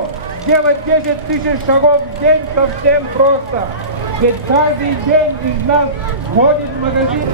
Но делать 10 тысяч шагов в день совсем просто. Ведь каждый день из нас ходит в магазин.